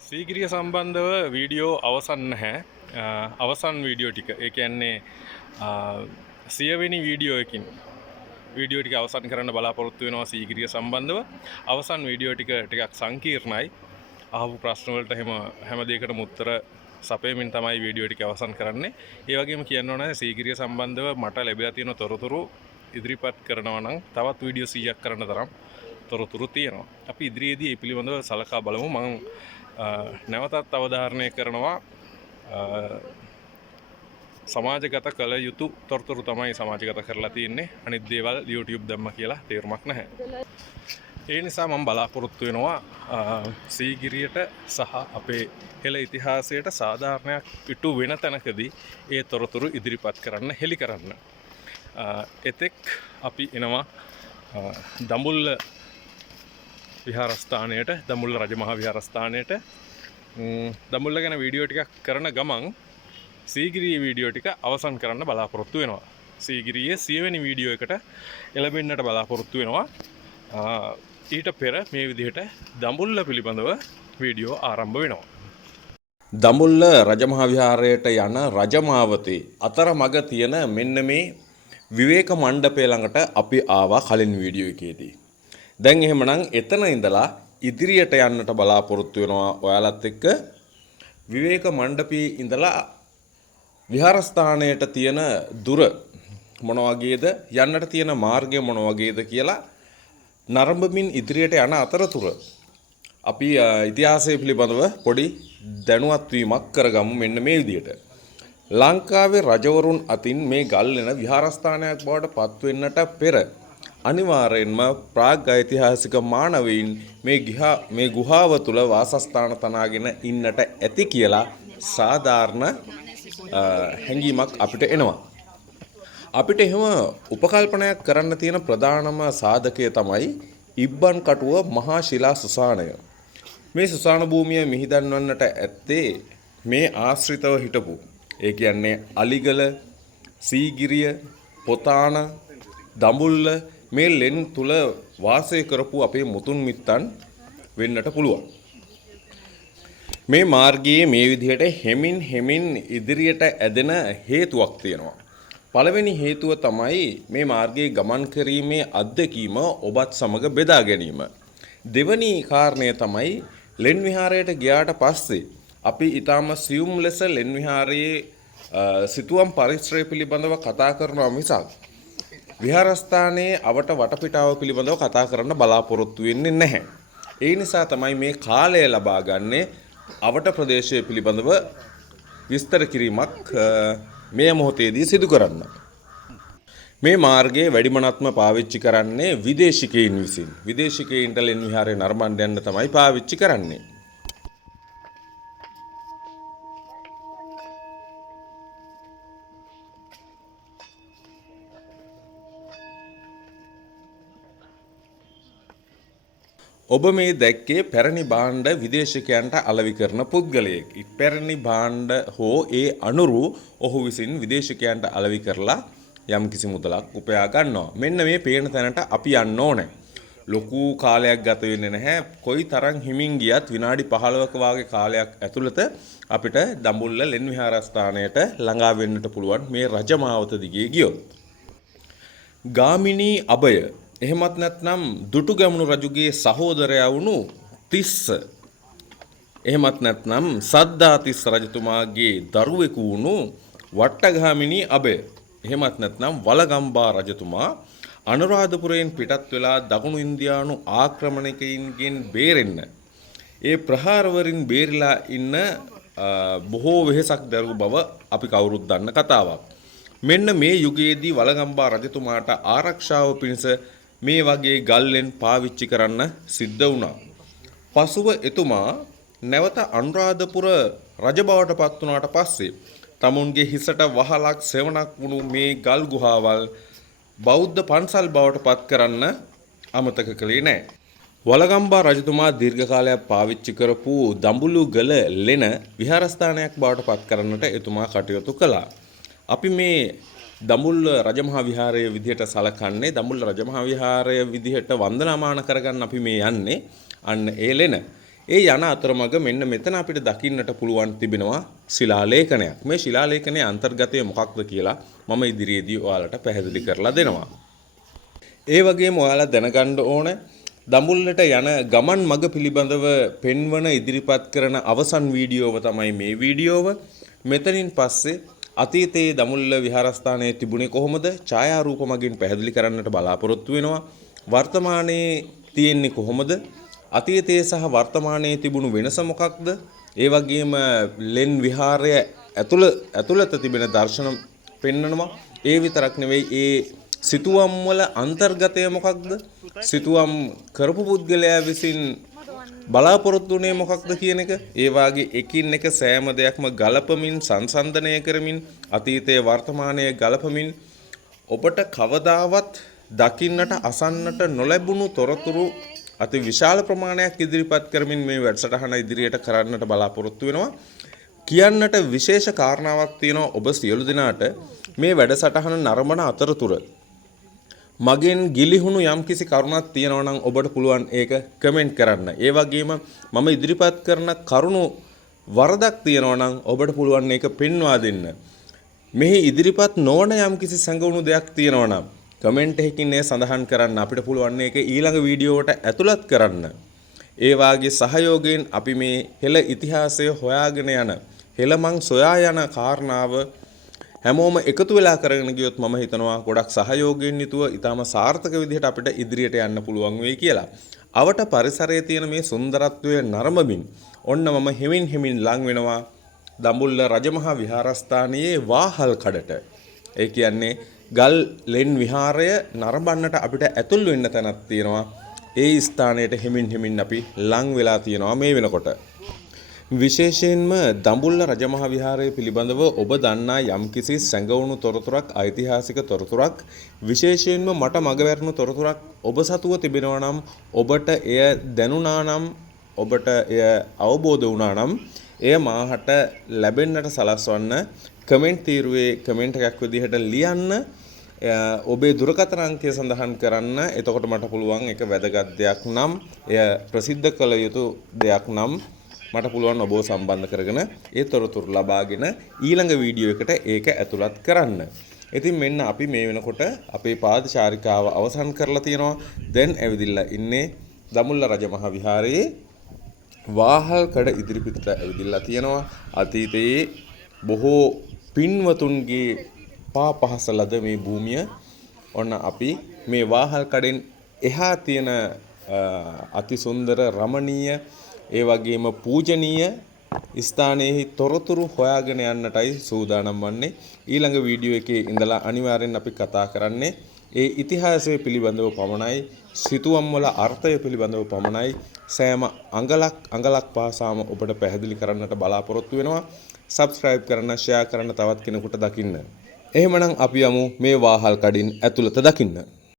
සීගිරිය සම්බන්ධව වීඩියෝ අවසන් නැහැ. අවසන් වීඩියෝ ටික. ඒ කියන්නේ 100 වෙනි වීඩියෝ ටික අවසන් කරන්න බලාපොරොත්තු වෙනවා සීගිරිය සම්බන්ධව. අවසන් වීඩියෝ ටික ටිකක් සංකීර්ණයි. අහපු ප්‍රශ්න වලට හැම දෙයකටම උත්තර සපයමින් තමයි වීඩියෝ ටික අවසන් කරන්නේ. ඒ වගේම කියන්න ඕනේ සීගිරිය සම්බන්ධව මට ලැබිලා තියෙන තොරතුරු ඉදිරිපත් කරනවා නම් තවත් වීඩියෝ 100ක් කරන්න තරම් තොරතුරු තියෙනවා. අපි ඉදිරියේදී මේ පිළිබඳව සලකා බලමු. මම නැවතත් අවධාරණය කරනවා සමාජගත කළ යුතු තොරතුරු තමයි සමාජගත කරලා තියෙන්නේ. අනිත් දේවල් YouTube දැම්ම කියලා තේරුමක් නැහැ. ඒ නිසා මම බලාපොරොත්තු වෙනවා සීගිරියට සහ අපේ හෙළ ඉතිහාසයට සාධාරණයක් ඉටු වෙන තැනකදී ඒ තොරතුරු ඉදිරිපත් කරන්න හෙළි කරන්න. එතෙක් අපි එනවා දඹුල්ල විහාරස්ථානයට, දඹුල්ල රජමහා විහාරස්ථානයට. දඹුල්ල ගැන වීඩියෝ ටිකක් කරන ගමන් සීගිරියේ වීඩියෝ ටික අවසන් කරන්න බලාපොරොත්තු වෙනවා. සීගිරියේ 100 වෙනි වීඩියෝ එකට එළඹෙන්නට බලාපොරොත්තු වෙනවා. ඊට පෙර මේ විදිහට දඹුල්ල පිළිබඳව වීඩියෝ ආරම්භ වෙනවා. දඹුල්ල රජමහා විහාරයට යන රජමාවතේ අතරමඟ තියෙන මෙන්න මේ විවේක මණ්ඩපය ළඟට අපි ආවා කලින් වීඩියෝ එකේදී. දැන් එහෙමනම් එතන ඉඳලා ඉදිරියට යන්නට බලාපොරොත්තු වෙනවා ඔයාලත් එක්ක. විවේක මණ්ඩපයේ ඉඳලා විහාරස්ථානයට තියෙන දුර මොන වගේද, යන්නට තියෙන මාර්ගය මොන වගේද කියලා නරඹමින් ඉදිරියට යන අතරතුර අපි ඉතිහාසය පිළිබඳව පොඩි දැනුවත් වීමක් කරගමු. මෙන්න මේ විදිහට ලංකාවේ රජවරුන් අතින් මේ ගල්ලෙන විහාරස්ථානයක් බවට පත්වෙන්නට පෙර අනිවාර්යෙන්ම ප්‍රාග් ඓතිහාසික මානවයින් මේ ගුහාව තුල වාසස්ථාන තනාගෙන ඉන්නට ඇති කියලා සාධාරණ හැඟීමක් අපිට එනවා. අපිට එහෙම උපකල්පනයක් කරන්න තියෙන ප්‍රධානම සාධකය තමයි ඉබ්බන් කටුව මහා ශිලා සුසානය. මේ සුසාන භූමිය මිහිදන්වන්නට ඇත්තේ මේ ආශ්‍රිතව හිටපු, ඒ කියන්නේ අලිගල, සීගිරිය, පොතාන, දඹුල්ල මේ ලෙන් තුල වාසය කරපු අපේ මුතුන් මිත්තන් වෙන්නට පුළුවන්. මේ මාර්ගයේ මේ විදිහට හෙමින් ඉදිරියට ඇදෙන හේතුවක් තියෙනවා. පළවෙනි හේතුව තමයි මේ මාර්ගයේ ගමන් කිරීමේ අත්දැකීම ඔබත් සමග බෙදා ගැනීම. දෙවැනි කාරණය තමයි ලෙන් විහාරයට ගියාට පස්සේ අපි ඊටම සියුම් ලෙස ලෙන් විහාරයේ සිතුවම් පරිසරය පිළිබඳව කතා කරනවා මිසක් විහාරස්ථානයේ අවට වටපිටාව පිළිබඳව කතා කරන්න බලාපොරොත්තු වෙන්නේ නැහැ. ඒ නිසා තමයි මේ කාලය ලබා ගන්නේ අවට ප්‍රදේශය පිළිබඳව විස්තර කිරීමක් මේ මොහොතේදී සිදු කරන්න. මේ මාර්ගයේ වැඩිමනත්ම පාවිච්චි කරන්නේ විදේශිකයින් විසින්. විදේශිකයින්ට ලෙන් විහාරේ නරඹන්න යන්න තමයි පාවිච්චි කරන්නේ. ඔබ මේ දැක්කේ පැරණි භාණ්ඩ විදේශිකයන්ට අලෙවි කරන පුද්ගලයෙක්. පැරණි භාණ්ඩ හෝ ඒ අනුරු ඔහු විසින් විදේශිකයන්ට අලෙවි කරලා යම් කිසි මුදලක් උපයා ගන්නවා. මෙන්න මේ පේන තැනට අපි යන්න ඕනේ. ලොකු කාලයක් ගත වෙන්නේ නැහැ. කොයි තරම් හිමින් ගියත් විනාඩි 15ක වාගේ කාලයක් ඇතුළත අපිට දඹුල්ල ලෙන් විහාරස්ථානයට ළඟා වෙන්නට පුළුවන් මේ රජමාවත දිගේ ගියොත්. ගාමිණී අබය, එහෙමත් නැත්නම් දුටුගැමුණු රජුගේ සහෝදරයා වුණු තිස්ස, එහෙමත් නැත්නම් සද්ධාතිස්ස රජතුමාගේ දරුවෙකු වුණු වට්ටගාමිණී අබය, එහෙමත් නැත්නම් වලගම්බා රජතුමා අනුරාධපුරයෙන් පිටත් වෙලා දකුණු ඉන්දියානු ආක්‍රමණිකයින්ගෙන් බේරෙන්න ඒ ප්‍රහාරවරින් බේරිලා ඉන්න බොහෝ වෙහෙසක් දරූ බව අපි කවුරුත් දන්න කතාවක්. මෙන්න මේ යුගයේදී වලගම්බා රජතුමාට ආරක්ෂාව පිණිස මේ වගේ ගල්ලෙන් පාවිච්චි කරන්න සිද්ධ වුණා. පසුව එතුමා නැවත අනුරාධපුර රජබවට පත් වුණාට පස්සේ තමුන්ගේ හිසට වහලක් සෙවණක් වුණු මේ ගල් ගුහාවල් බෞද්ධ පන්සල් බවට පත් කරන්න අමතක කළේ නැහැ. වලගම්බා රජතුමා දීර්ඝ කාලයක් පාවිච්චි කරපු දඹුලුගල ලෙන විහාරස්ථානයක් බවට පත් කරන්නට එතුමා කටයුතු කළා. අපි මේ දඹුල්ල රජමහා විහාරය විදිහට සලකන්නේ, දඹුල්ල රජමහා විහාරය විදිහට වන්දනාමාන කරගන්න අපි මේ යන්නේ අන්න ඒ ලෙන. ඒ යන අතරමඟ මෙන්න මෙතන අපිට දකින්නට පුළුවන් තිබෙනවා ශිලාලේඛනයක්. මේ ශිලාලේඛනයේ අන්තර්ගතය මොකක්ද කියලා මම ඉදිරියේදී ඔයාලට පැහැදිලි කරලා දෙනවා. ඒ වගේම ඔයාලා දැනගන්න ඕන දඹුල්ලට යන ගමන් මඟ පිළිබඳව පෙන්වන ඉදිරිපත් කරන අවසන් වීඩියෝව තමයි මේ වීඩියෝව. මෙතනින් පස්සේ අතීතයේ දඹුල්ල විහාරස්ථානයේ තිබුණේ කොහොමද? ඡායාරූප මගින් පැහැදිලි කරන්නට බලාපොරොත්තු වෙනවා. වර්තමානයේ තියෙන්නේ කොහොමද? අතීතයේ සහ වර්තමානයේ තිබුණු වෙනස මොකක්ද? ඒ වගේම ලෙන් විහාරය ඇතුළත තිබෙන දර්ශන පෙන්වනවා. ඒ විතරක් නෙවෙයි ඒ සිතුවම් වල අන්තර්ගතය මොකක්ද? සිතුවම් කරපු පුද්ගලයා විසින් බලාපොරොත්තු වෙන්නේ මොකක්ද කියන එක. ඒ වාගේ එකින් එක සෑම දෙයක්ම ගලපමින් සංසන්දනය කරමින් අතීතයේ වර්තමානයේ ගලපමින් ඔබට කවදාවත් දකින්නට අසන්නට නොලැබුණු තොරතුරු අති විශාල ප්‍රමාණයක් ඉදිරිපත් කරමින් මේ වැඩසටහන ඉදිරියට කරන්නට බලාපොරොත්තු වෙනවා. කියන්නට විශේෂ කාරණාවක් තියෙනවා ඔබ සියලු දෙනාට මේ වැඩසටහන නරඹන අතරතුර මගෙන් ගිලිහුණු යම්කිසි කරුණක් තියෙනවා නම් ඔබට පුළුවන් ඒක කමෙන්ට් කරන්න. ඒ වගේම මම ඉදිරිපත් කරන කරුණු වරදක් තියෙනවා නම් ඔබට පුළුවන් ඒක පෙන්වා දෙන්න. මෙහි ඉදිරිපත් නොවන යම්කිසි සංගුණු දෙයක් තියෙනවා නම් කමෙන්ට් එකකින් ඒ සඳහන් කරන්න. අපිට පුළුවන් ඒක ඊළඟ වීඩියෝවට ඇතුළත් කරන්න. ඒ වාගේ සහයෝගයෙන් අපි මේ හෙළ ඉතිහාසය හොයාගෙන යන හෙළමං සොයා යන කාරණාව හැමෝම එකතු වෙලා කරගෙන ගියොත් මම හිතනවා ගොඩක් සහයෝගයෙන් යුතුව ඊටම සාර්ථක විදිහට අපිට ඉදිරියට යන්න පුළුවන් වෙයි කියලා. අවට පරිසරයේ තියෙන මේ සුන්දරත්වය නරඹමින් ඔන්න මම හිමින් ලං වෙනවා දඹුල්ල රජමහා විහාරස්ථානයේ වාහල් කඩට. ඒ කියන්නේ ගල් ලෙන් විහාරය නරඹන්නට අපිට ඇතුල් වෙන්න තැනක් තියෙනවා. ඒ ස්ථානයට හිමින් අපි ලං වෙලා තියෙනවා මේ වෙනකොට. විශේෂයෙන්ම දඹුල්ල රජමහා විහාරය පිළිබඳව ඔබ දන්නා යම්කිසි සැඟවුණු තොරතුරක් ඓතිහාසික තොරතුරක් විශේෂයෙන්ම මට මගවැරුණු තොරතුරක් ඔබ සතුව තිබෙනවා නම් ඔබට එය දැනුණා නම් ඔබට එය අවබෝධ වුණා නම් එය මාහට ලැබෙන්නට සලස්වන්න කමෙන්ට් තීරුවේ කමෙන්ට් එකක් විදිහට ලියන්න ඔබේ දුරකථන අංකය සඳහන් කරන්න. එතකොට මට පුළුවන් ඒක වැදගත් දෙයක් නම් එය ප්‍රසිද්ධ කළ යුතු දෙයක් නම් මට පුළුවන් ඔබව සම්බන්ධ කරගෙන ඒ තොරතුරු ලබාගෙන ඊළඟ වීඩියෝ එකට ඒක ඇතුළත් කරන්න. ඉතින් මෙන්න අපි මේ වෙනකොට අපේ පාදචාරිකාව අවසන් කරලා තියෙනවා. දැන් ඇවිදිලා ඉන්නේ දඹුල්ල රජමහා විහාරයේ වාහල් කඩ ඉදිරිපිටට ඇවිදිලා තියෙනවා. අතීතයේ බොහෝ පින්වතුන්ගේ පා පහස ලද මේ භූමිය ඔන්න අපි මේ වාහල් කඩෙන් එහා තියෙන අති සුන්දර රමණීය ඒ වගේම පූජනීය ස්ථානයේ තොරතුරු හොයාගෙන යන්නටයි සූදානම් වන්නේ. ඊළඟ වීඩියෝ එකේ ඉඳලා අනිවාර්යෙන් අපි කතා කරන්නේ ඒ ඉතිහාසය පිළිබඳව පමණයි, සිතුවම් වල අර්ථය පිළිබඳව පමණයි. සෑම අඟලක් පාසාම ඔබට පැහැදිලි කරන්නට බලාපොරොත්තු වෙනවා. සබ්ස්ක්‍රයිබ් කරන්න, ෂෙයා කරන්න, තවත් කෙනෙකුට දකින්න. එහෙමනම් අපි යමු මේ වාහල් කඩින් ඇතුළත දකින්න.